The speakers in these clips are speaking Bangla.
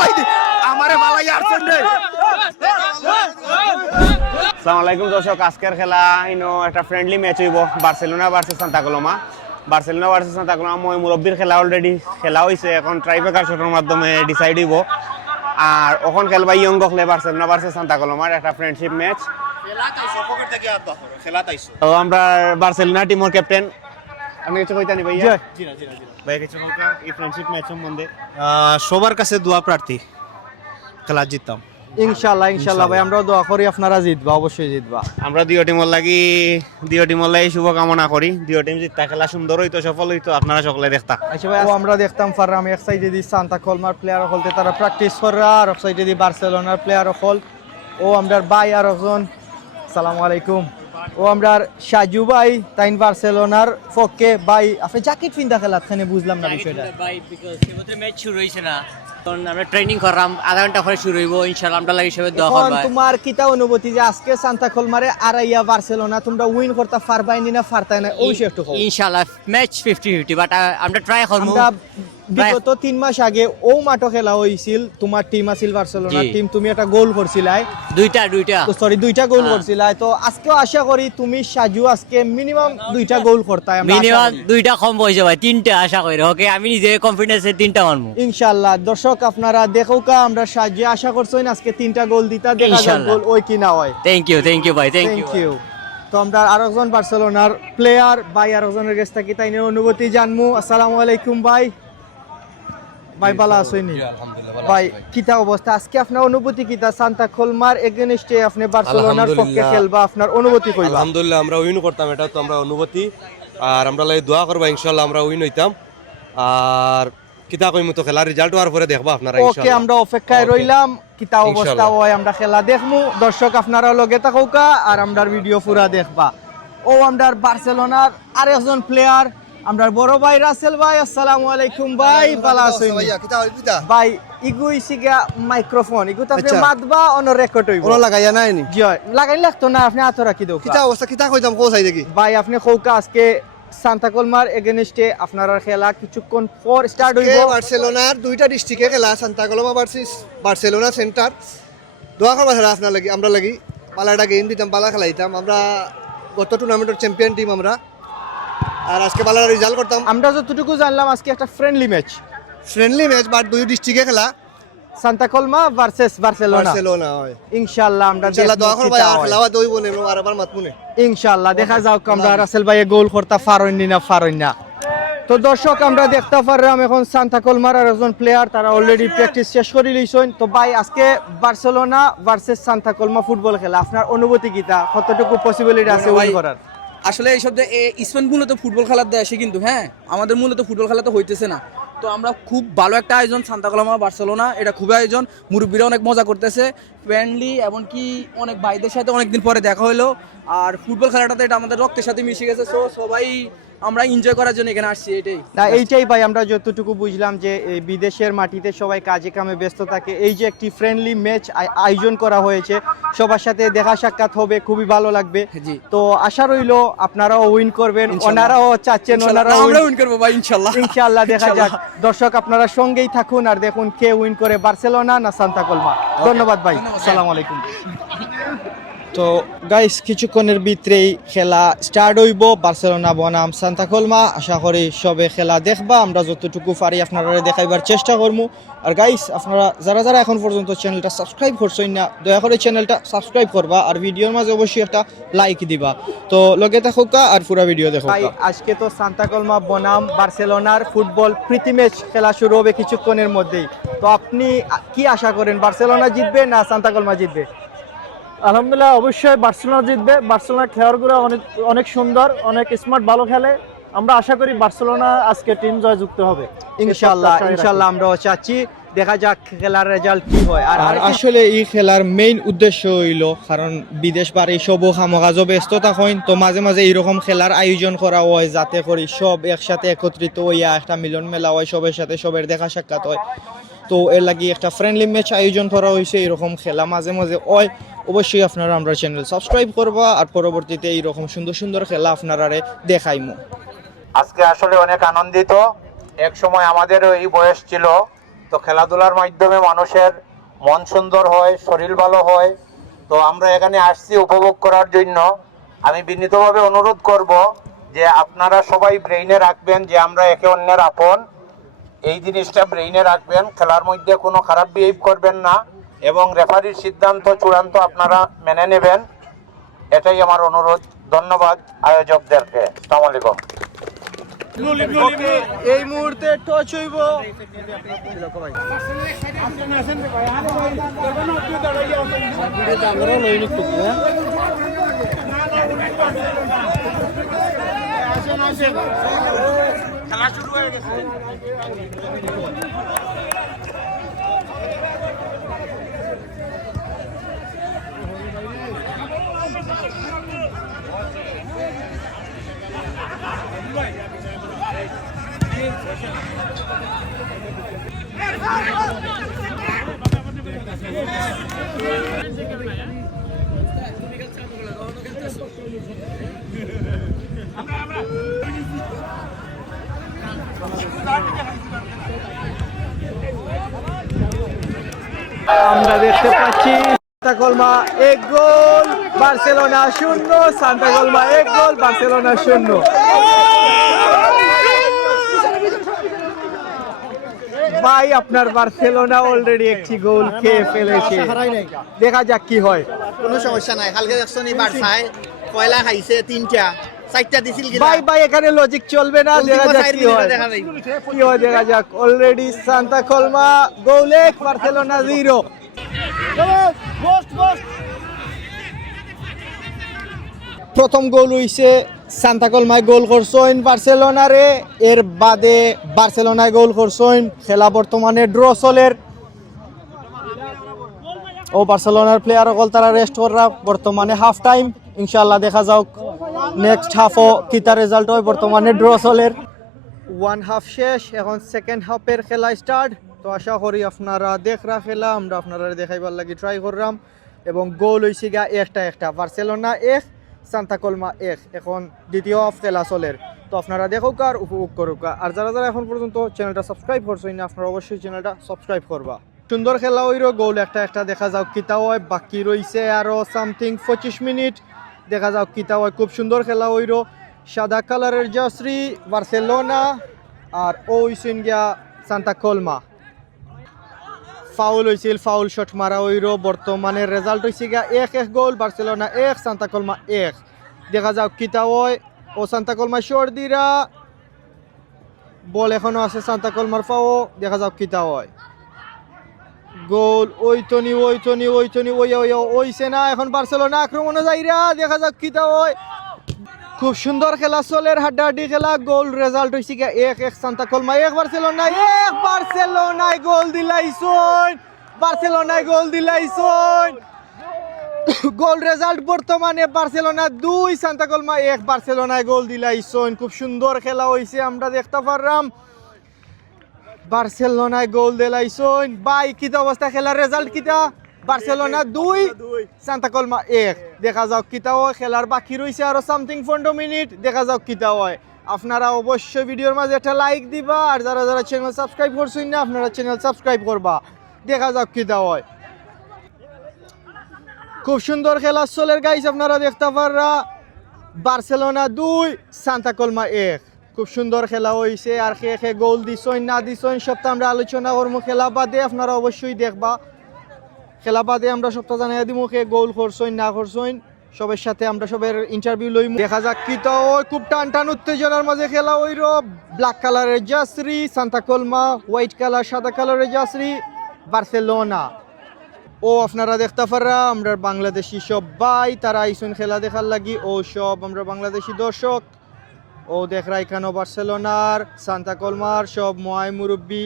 বালাই আমারে বালাই আরছেন রে আসসালামু আলাইকুম দর্শক আজকের খেলা ইনো একটা ফ্রেন্ডলি ম্যাচ হইব। Barcelona versus Santa Coloma Barcelona versus Santa Coloma মই মুরব্বীর খেলা অলরেডি খেলা হয়েছে এখন ট্রাইবেকার শটের মাধ্যমে ডিসাইড হইব। আর ওখন খেলবা ইয়ং গখলে বার্সেলোনা ভার্সেস সান্তা কলোমার একটা ফ্রেন্ডশিপ ম্যাচ তো আমরা বার্সেলোনা টিমের ক্যাপ্টেন আপনি কিছু কইতানি ভাইয়া? ভাই কিছু কইতা এই ফ্রেন্ডশিপ ম্যাচ সম্বন্ধে। সবার কাছে দোয়া প্রার্থী খেলা জিততাম। ইনশাল্লাহ ইনশাল্লাহ ভাই আমরাও দোয়া করি আপনারা জিতবা অবশ্যই জিতবা। আমরা দুই টিমর লাগি দুই টিমর লাগি শুভকামনা করি। দুই টিম জিততা খেলা সুন্দর হইতো সফল হইতো আপনারা সকলে দেখতা। আচ্ছা ভাই ও আমরা দেখতাম ফাররাম এক সাইডে দি সান্তা কলমার প্লেয়ার হলতে তারা প্র্যাকটিস করা আর এক সাইডে দি বার্সেলোনার প্লেয়ার হল। ও আমরার ভাই আর একজন। সালামু আলাইকুম। ও আমরা সাজু ভাই তাইন বার্সেলোনার পক্ষে ভাই আপনি জ্যাকেট ফিন্দা খেলাত খানে বুঝলাম না বিষয়টা। ভাই বিকজ সেমতে ম্যাচ শুরু হইছে না। তখন আমরা ট্রেনিং করলাম আধা ঘণ্টা পরে শুরু হইব ইনশাআল্লাহ আমরা লাগি সবাই দোয়া করবা। তোমার কিতা অনুভূতি যে আজকে সান্তা কলমারে আড়াইয়া বার্সেলোনা তোমরা উইন করতে পারবাই না ফারতাই না ওই একটু। ইনশাআল্লাহ ম্যাচ 50 50 বাট আমরা ট্রাই করব বিগত তিন মাস আগে ও মাঠও খেলা হয়েছিল তোমার টিম আছিল বার্সেলোনার জি। টিম তুমি একটা গোল করছিলাই। দুইটা দুইটা। তো সরি দুইটা গোল হ্যাঁ। করছিলাই। তো আজকেও আশা করি তুমি সাজু আজকে মিনিমাম দুইটা গোল করতাই মিনিমাম দুইটা কম বয়সে ভাই তিনটা আশা করি। ওকে আমি নিজে কনফিডেন্সে তিনটা মারবো। ইনশাআল্লাহ। দর্শক আপনারা দেখো কা আমরা সাজু আশা করছেন আজকে তিনটা গোল দিতা দেখা যাক গোল ওই কি না হয়। থ্যাংক ইউ থ্যাংক ইউ ভাই থ্যাংক ইউ থ্যাংক ইউ তো আমরা আর একজন বার্সেলোনার প্লেয়ার ভাই আর একজনের কাছ থেকে তাই অনুভূতি জানমু। আসসালামু আলাইকুম ভাই। ভাই ভালো আছেনি ভাই কিতা অবস্থা? আজকে আপনার অনুভূতি কিতা? সান্তা খোলমার এগেনস্টে আপনি বার্সেলোনার পক্ষে। খেলবা আপনার অনুভূতি কইবা? আলহামদুলিল্লাহ আমরা উইন করতাম এটা তো আমরা অনুভূতি। আর আমরা লাগে দোয়া করবা ইনশাল্লাহ আমরা উইন হইতাম। আর কিতা কইমু তো খেলার রেজাল্ট হওয়ার পরে দেখবা আপনারা ওকে আমরা অপেক্ষায়. রইলাম কিতা অবস্থা ইনশাআল্লাহ। হয় আমরা খেলা দেখমু। দর্শক আপনারা লগে থাকুকা আর আমরার ভিডিও পুরা দেখবা। ও আমরার বার্সেলোনার আর একজন প্লেয়ার আমরার বড় ভাই রাসেল ভাই আসসালামু আলাইকুম ভাই ভালো আছেন? ভাই ইগুই সিগা মাইক্রোফোন ইগু তো আপনি আচ্ছা। মাতবা অন রেকর্ড হইব। ওরা লাগাইয়া নাই নি? জি হয়। লাগাই লাগতো না আপনি আতো রাখি দাও। কিতা অবস্থা? কিতা কইতাম? কো চাই দেখি। ভাই আপনি কৌকা আজকে সান্তা কলমার এগেনস্টে আপনার খেলা কিছুক্ষণ পর স্টার্ট হইব। বার্সেলোনার দুইটা ডিস্ট্রিক্টে খেলা সান্তা কলমা ভার্সেস বার্সেলোনা সেন্টার দোয়া করবা স্যার আপনার লাগি আমরা লাগি পালাটা গেম দিতাম পালা খেলাইতাম। আমরা গত টুর্নামেন্টের চ্যাম্পিয়ন টিম আমরা। আর আজকে পালাটা রেজাল্ট করতাম। আমরা যতটুকু জানলাম আজকে একটা friendly match friendly match but দুই ডিস্ট্রিক্টে খেলা। সান্তা কলমা ভার্সেস বার্সেলোনা বার্সেলোনা হয়। ইনশাআল্লাহ আমরা ইনশাআল্লাহ দোয়া করবা আর খেলাওয়া আর আবার মাতমুনে ইনশাআল্লাহ দেখা যাক আমরা রাসেল ভাইয়ে গোল করতে না না তো দর্শক আমরা দেখতে পারলাম এখন সান্তা কলমার আর একজন প্লেয়ার তারা অলরেডি প্র্যাকটিস শেষ করে লইছেন। তো ভাই আজকে Barcelona versus Santa Coloma football খেলা। আপনার অনুভূতি কিতা কতটুকু পসিবিলিটি আছে উইন করার? আসলে এইসব যে স্পেন মূলত ফুটবল খেলার দেশে কিন্তু হ্যাঁ? আমাদের মূলত ফুটবল খেলা তো হইতেছে না। তো আমরা খুব ভালো একটা আয়োজন, সান্তা কলামা বার্সেলোনা, এটা খুবই আয়োজন। মুরব্বীরা অনেক মজা করতেছে। ফ্রেন্ডলি, এমনকি অনেক ভাইদের সাথে অনেকদিন পরে দেখা হলো আর ফুটবল খেলাটাতে এটা আমাদের রক্তের সাথে মিশে গেছে। সো, সবাই আমরা এনজয় করার জন্য এখানে আসছি এটাই। না এইটাই ভাই আমরা যতটুকু বুঝলাম যে এই বিদেশের মাটিতে সবাই কাজে কামে ব্যস্ত থাকে। এই যে একটি ফ্রেন্ডলি ম্যাচ আয়োজন করা হয়েছে সবার সাথে দেখা সাক্ষাৎ হবে খুবই ভালো লাগবে। জি। তো আশা রইল আপনারাও উইন করবেন ওনারাও চাচ্ছেন। ওনারাও আমরা উইন করব ভাই ইনশাল্লাহ। ইনশাআল্লাহ দেখা যাক। দর্শক আপনারা সঙ্গেই থাকুন আর দেখুন কে উইন করে বার্সেলোনা না সান্তা কলমা। ধন্যবাদ ভাই আসসালামু আলাইকুম। তো গাইস কিছুক্ষণের ভিতরেই খেলা স্টার্ট হইব। বার্সেলোনা, বনাম, সান্তা কলমা আশা করি সবে খেলা দেখবা। আমরা যতটুকু পারি আপনারা দেখাইবার চেষ্টা করব আর গাইস আপনারা যারা যারা এখন পর্যন্ত চ্যানেলটা সাবস্ক্রাইব করছেন না, দয়া করে চ্যানেলটা সাবস্ক্রাইব করবা। আর ভিডিওর মাঝে অবশ্যই একটা লাইক দিবা। তো লগে থাকুকা আর পুরো ভিডিও দেখো। আজকে তো সান্তা কলমা বনাম, বার্সেলোনার ফুটবল প্রীতি ম্যাচ খেলা শুরু হবে কিছুক্ষণের মধ্যেই। তো আপনি কি আশা করেন, বার্সেলোনা জিতবে না সান্তা কলমা জিতবে? আলহামদুলিল্লাহ অবশ্যই বার্সেলোনা জিতবে। বার্সেলোনার খেলোয়াড়গুলো অনেক অনেক সুন্দর অনেক স্মার্ট ভালো খেলে। আমরা আশা করি বার্সেলোনা আজকে টিম জয়যুক্ত হবে। ইনশাল্লাহ ইনশাল্লাহ। আমরাও চাচ্ছি। দেখা যাক খেলার রেজাল্ট কি হয়। আর আসলে এই খেলার মেইন উদ্দেশ্য হইল কারণ বিদেশ বাড়ি সব কামকাজও ব্যস্ততা থাকেন তো মাঝে মাঝে এইরকম খেলার আয়োজন করা হয় যাতে করি সব একসাথে একত্রিত হইয়া একটা মিলন মেলা হয় সবের সাথে সবের দেখা সাক্ষাৎ হয়। তো এর লাগি একটা ফ্রেন্ডলি ম্যাচ আয়োজন করা হয়েছে এরকম খেলা মাঝে মাঝে হয়। অবশ্যই আপনারা আমরা চ্যানেল সাবস্ক্রাইব করবা আর পরবর্তীতে এইরকম সুন্দর সুন্দর খেলা আপনারা দেখাইমু। আজকে আসলে অনেক আনন্দিত। এক সময় আমাদের এই বয়স ছিল, তো খেলাধুলার মাধ্যমে মানুষের মন সুন্দর হয়, শরীর ভালো হয়। তো আমরা এখানে আসছি উপভোগ করার জন্য। আমি বিনীতভাবে অনুরোধ করব যে আপনারা সবাই ব্রেইনে রাখবেন যে আমরা একে অন্যের আপন। এই জিনিসটা ব্রেইনে রাখবেন খেলার মধ্যে কোনো খারাপ বিহেভ করবেন না এবং রেফারির সিদ্ধান্ত চূড়ান্ত আপনারা মেনে নেবেন। এটাই আমার অনুরোধ ধন্যবাদ আয়োজকদেরকে। আসসালামু আলাইকুম। এই মুহূর্তে টচ হইব খেলা শুরু হয়ে গেছে Thank you. আমরা দেখতে পাচ্ছি সান্তা কলমা এক গোল বার্সেলোনা শূন্য সান্তা কলমা এক গোল বার্সেলোনা শূন্য। ভাই আপনার বার্সেলোনা অলরেডি একটি গোল খেয়ে ফেলেছে। দেখা যাক কি হয়। কোনো সমস্যা নাই। কালকে দেখছ নি বারসায় কয়লা খাইছে তিনটা। চারটা দিছিল কিনা? ভাই ভাই এখানে লজিক চলবে না। দেখা যাক কি হয়। কি হয় দেখা যাক। অলরেডি সান্তা কলমা গোল এক বার্সেলোনা জিরো প্রথম গোল হইছে সান্তা কলমায় গোল করছেন বার্সেলোনারে। এর বাদে বার্সেলোনায় গোল করছেন খেলা বর্তমানে ড্র চলের। ও বার্সেলোনার প্লেয়ার অকল তারা রেস্ট করা বর্তমানে হাফ টাইম ইনশাল্লাহ দেখা যাওক নেক্সট হাফও কিতা রেজাল্ট হয়। বর্তমানে ড্র চলের। ওয়ান হাফ শেষ এখন সেকেন্ড হাফের খেলা স্টার্ট তো আশা করি আপনারা দেখরা খেলা আমরা আপনারা দেখাইবার লাগি ট্রাই করলাম এবং গোল হয়েছে গা একটা একটা, বার্সেলোনা এক, সান্তা কলমা এক। এখন দ্বিতীয় অফ খেলা চলের। তো আপনারা দেখুক আর উপভোগ করুক। আর যারা যারা এখন পর্যন্ত চ্যানেলটা সাবস্ক্রাইব করছেন না, আপনারা অবশ্যই চ্যানেলটা সাবস্ক্রাইব করবা। সুন্দর খেলা হইল গোল একটা একটা দেখা যাও কিতা হয়। বাকি রয়েছে আরও সামথিং পঁচিশ মিনিট, দেখা যাও কিতা হয়। খুব সুন্দর খেলা হইল সাদা কালারের জার্সি বার্সেলোনা। আর ও হইছেন গিয়া সান্তা কলমা। ফাউল হয়েছিল ফাউল শট মারা হইল বর্তমানে রেজাল্ট হয়েছে গিয়া এক এক গোল বার্সেলোনা এক, সান্তা কলমা এক। দেখা যাও কিতা হয় ও সান্তা কলমা শট দিরা বল এখনও আছে সান্তা কলমার ফাও, দেখা যাও কিতা হয়। গোল ওইতনি ওইতনি ওইতনি ওই ওই ওইছে না, এখন বার্সেলোনা আক্রমণে যাইরা দেখা যাক কিতা হয় খুব সুন্দর খেলা, চলের হাড্ডাহাড্ডি খেলা গোল রেজাল্ট হয়েছে এক এক সান্তা কলমা এক বার্সেলোনা এক বার্সেলোনায় গোল দিলাইছন বার্সেলোনায় গোল দিলাই দিলাইছন গোল রেজাল্ট বর্তমানে বার্সেলোনা দুই সান্তা কলমা এক বার্সেলোনায় গোল দিলাইছন খুব সুন্দর খেলা হয়েছে আমরা দেখতে পারলাম। বার্সেলোনায় গোল দিলাইছন বাই কিতা অবস্থা খেলার রেজাল্ট কিতা বার্সেলোনা দুই সান্তা কলমা এক। দেখা যাক কিতা হয় খেলার বাকি রয়েছে আরও সামথিং পনেরো মিনিট। দেখা যাক কিতা হয়। আপনারা অবশ্যই ভিডিওর মাঝে একটা লাইক দিবা আর যারা যারা চ্যানেল সাবস্ক্রাইব করছেন না আপনারা চ্যানেল সাবস্ক্রাইব করবা। দেখা যাক কিতা হয়। খুব সুন্দর খেলা চলের গাইস আপনারা দেখতে পাররা। বার্সেলোনা দুই সান্তা কলমা এক। খুব সুন্দর খেলা হয়েছে আর খে খে গোল দিছইন না দিছইন সপ্তাহ আমরা আলোচনা করব। খেলা বাদে আপনারা অবশ্যই দেখবা। খেলা বাদে আমরা সপ্তাহ জানাই দিব খে গোল করছইন না করছইন সবের সাথে আমরা সবের ইন্টারভিউ লই দেখা যাক কি তো ওই খুব টান টান উত্তেজনার মাঝে খেলা হইল। ব্ল্যাক কালারের jersey Santa Coloma white colour সাদা কালারের জাসরি বার্সেলোনা ও, আপনারা দেখতে পারা আমরা বাংলাদেশি সব ভাই তারা আইসুন খেলা দেখার লাগি। ও, সব আমরা বাংলাদেশি দর্শক। ও দেখরা এখানে বার্সেলোনার সান্তা কলমার সব ময় মুরব্বী।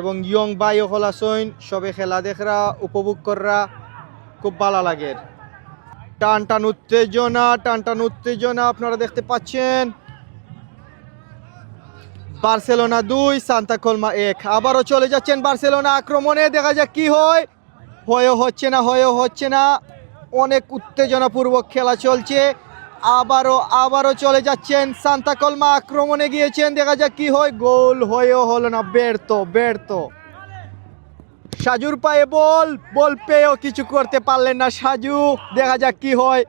এবং ইয়ং ভাই হল আসইন সবে খেলা দেখরা, উপভোগ কররা, খুব ভালো লাগে। টান টান উত্তেজনা, টান টান উত্তেজনা, আপনারা দেখতে পাচ্ছেন। বার্সেলোনা দুই, সান্তা কলমা এক। আবারও চলে যাচ্ছেন বার্সেলোনা আক্রমণে, দেখা যাক কি হয়। হয়েও হচ্ছে না, হয়েও হচ্ছে না। অনেক উত্তেজনাপূর্বক খেলা চলছে। আবারও আবারও চলে যাচ্ছেন সান্তা কলমা আক্রমণে গিয়েছেন। দেখা যাক কি হয়। গোল হয়েও হলো না। ব্যর্থ ব্যর্থ। সাজুর পায়ে বল বল পেয়েও কিছু করতে পারলেন না সাজু। দেখা যাক কি হয়।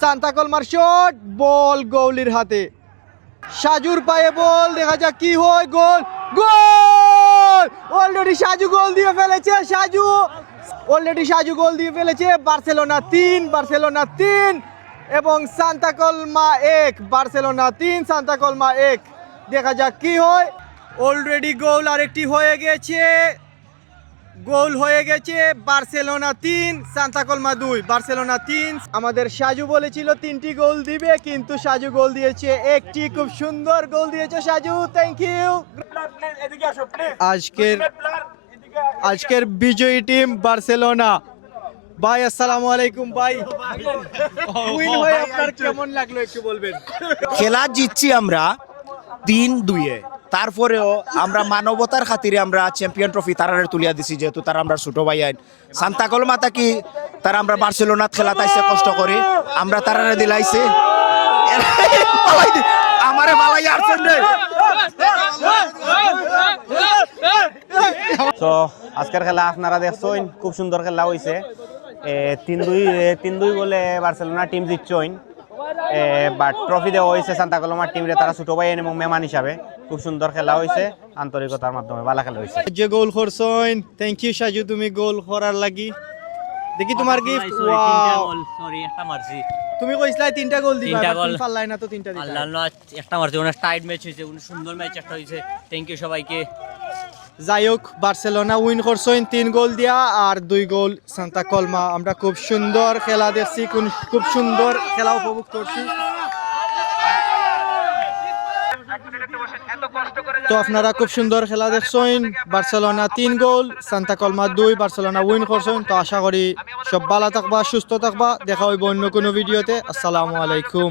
সান্তাকলমার শট, বল গৌলির হাতে। সাজুর পায়ে বল, দেখা যাক কি হয়। গোল গোল! অলরেডি সাজু গোল দিয়ে ফেলেছে, সাজু। অলরেডি সাজু গোল দিয়ে ফেলেছে। বার্সেলোনা তিন বার্সেলোনা তিন। এবং সান্তাকলমা এক বার্সেলোনা তিন সান্তাকলমা এক। দেখা যাক কি হয়। অলরেডি গোল আরেকটি হয়ে গেছে। গোল হয়ে গেছে বার্সেলোনা তিন সান্তাকলমা দুই। বার্সেলোনা তিন আমাদের সাজু বলেছিল তিনটি গোল দিবে কিন্তু সাজু গোল দিয়েছে একটি। খুব সুন্দর গোল দিয়েছে সাজু থ্যাংক ইউ আজকের আজকের বিজয়ী টিম বার্সেলোনা। ভাই আসসালামু আলাইকুম ভাই। উইন হয়ে আপনার কেমন লাগল একটু বলবেন? খেলা জিতছি আমরা তিন দুইয়ে। তারপরেও আমরা মানবতার খাতিরে আমরা চ্যাম্পিয়ন ট্রফি তারারে তুলিয়া দিছি যেহেতু তারা আমরা ছোট ভাই আইন। সান্তাকল মাতা কি তারা আমরা বার্সেলোনাত খেলা তাইছে কষ্ট করি। আমরা তারারে দিলাইছে। আমারে পালাই আরছেন রে তো আজকের খেলা আপনারা দেখছেন খুব সুন্দর খেলা হয়েছে তিন দুই তিন দুই বলে বার্সেলোনা টিম জিতছেন বাট ট্রফি দেওয়া হয়েছে সান্তা কলমার টিমরে তারা ছোট ভাই এবং মেহমান হিসাবে। খুব সুন্দর খেলা হয়েছে আন্তরিকতার মাধ্যমে ভালো খেলা হয়েছে। যে গোল করছইন থ্যাংক ইউ সাজু তুমি গোল করার লাগি। দেখি তোমার গিফট ওয়াও সরি একটা মারছি। তুমি কইছলাই তিনটা গোল দিবা তিনটা গোল। পারলাই না তো তিনটা দিবা আল্লাহ আল্লাহ, একটা মারছি অনেক টাইট ম্যাচ হয়েছে অনেক সুন্দর ম্যাচ একটা হয়েছে। থ্যাংক ইউ সবাইকে। যাই হোক, বার্সেলোনা উইন করছইন তিন গোল দিয়া আর দুই গোল সান্তা কলমা। আমরা খুব সুন্দর খেলা দেখছি খুব সুন্দর খেলা উপভোগ করছি। তো আপনারা খুব সুন্দর খেলা দেখছেন, বার্সেলোনা তিন গোল, সান্তা কলমা দুই, বার্সেলোনা উইন করছেন। তো আশা করি সব ভালো থাকবা, সুস্থ থাকবা। দেখা হইব অন্য কোনো ভিডিওতে। আসসালামু আলাইকুম।